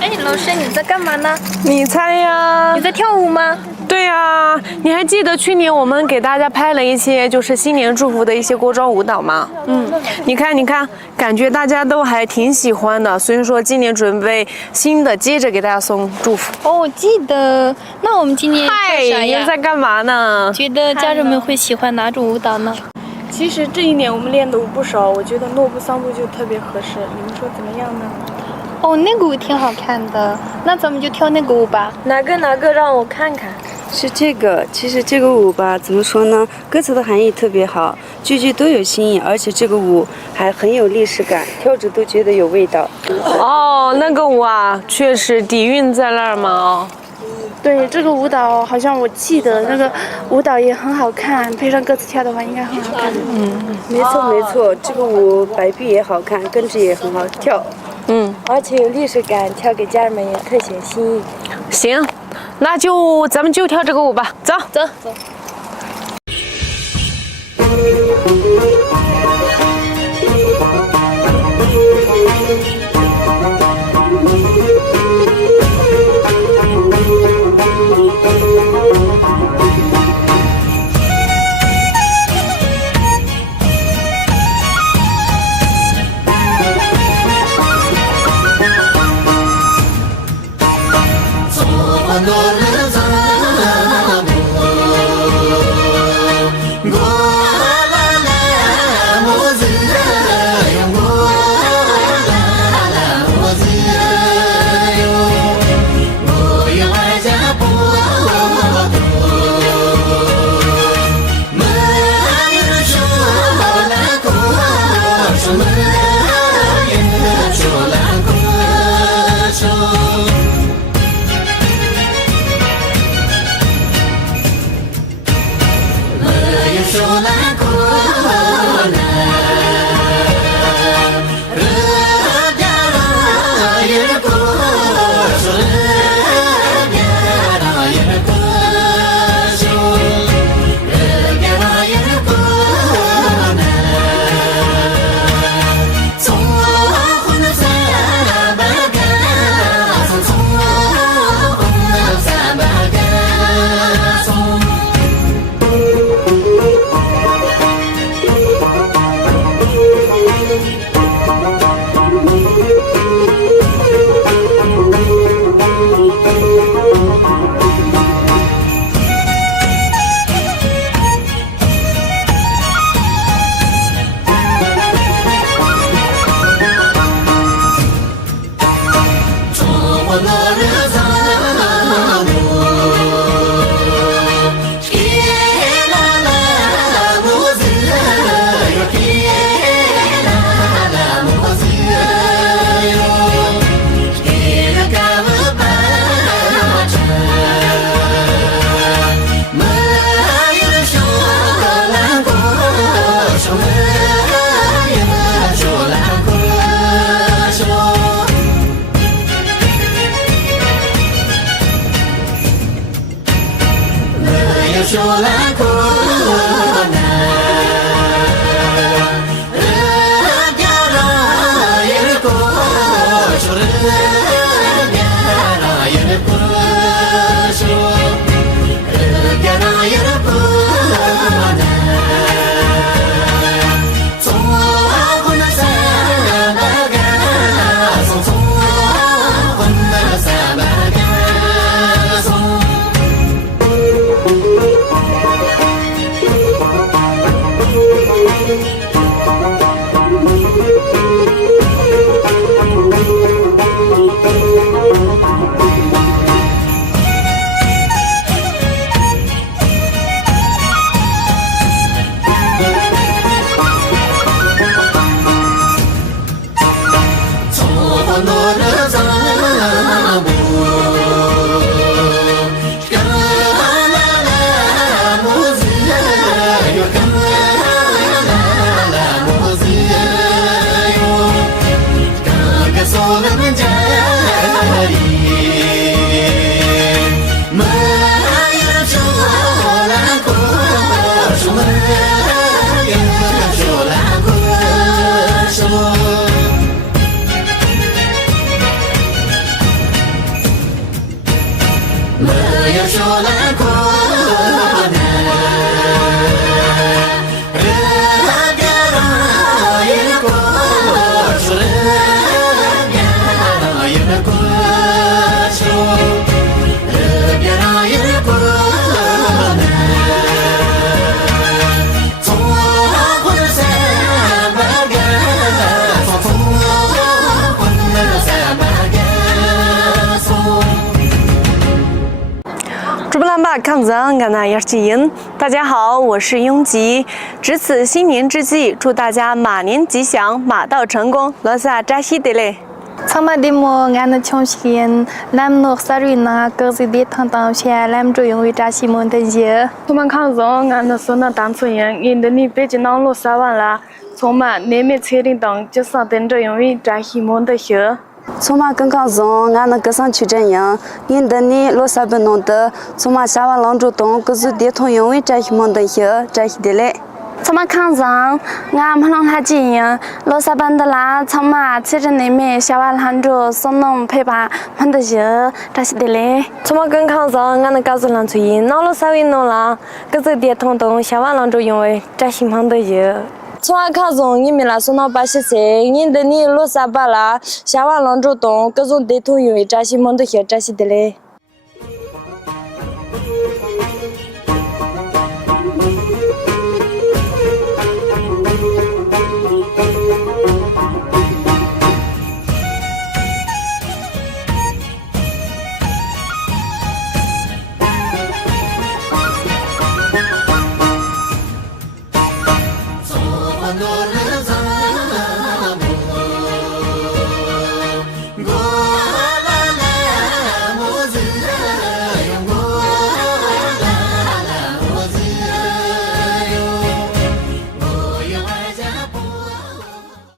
哎，老师你在干嘛呢？你猜呀？你在跳舞吗？对呀，你还记得去年我们给大家拍了一些就是新年祝福的一些锅庄舞蹈吗？你看，感觉大家都还挺喜欢的，所以说今年准备新的，接着给大家送祝福。哦，我记得。那我们今年嗨，跳啥呀？你在干嘛呢？觉得家人们会喜欢哪种舞蹈呢？其实这一年我们练的舞不少，我觉得诺布桑布就特别合适，你们说怎么样呢？哦，那个舞挺好看的，那咱们就跳那个舞吧。哪个让我看看？是这个，其实这个舞吧，怎么说呢？歌词的含义特别好，句句都有新意，而且这个舞还很有历史感，跳着都觉得有味道。哦，那个舞啊，确实底蕴在那儿嘛哦。对，这个舞蹈好像我记得那个舞蹈也很好看，配上歌词跳的话应该很好看。没错，这个舞摆臂也好看，跟着也很好跳。而且有历史感，跳给家人们也特显新意。行，那咱们就跳这个舞吧，走。萨康藏安娜雅基因，大家好，我是雍吉。值此新年之际，祝大家马年吉祥，马到成功。罗萨扎西德嘞。 Sama demo ngana chongshien lam no sarina gozi de tang tang xia lam zhu yong wei zha xi mon de ye. 我们看中俺的孙那当初人，因的你北京南路3万啦，从嘛南面车顶当就上等着因为扎西蒙的些。 从嘛刚刚从俺那个上去阵营，因的你罗萨本弄的，从嘛下完郎主东，各自电通因为这些忙的些，这些的嘞。 从嘛看上，俺们让他经营，罗萨班的啦，从嘛车站里面下完杭州送农陪伴们的些，这些的嘞。从嘛跟看上，俺那告诉人出因，拿了3位弄啦，各自电通东下完杭州因为这些忙的些。 从俺看中你们啦，送到80岁，你的你罗萨巴啦，下完杭州东，各种电通因为这些忙的些，这些的嘞。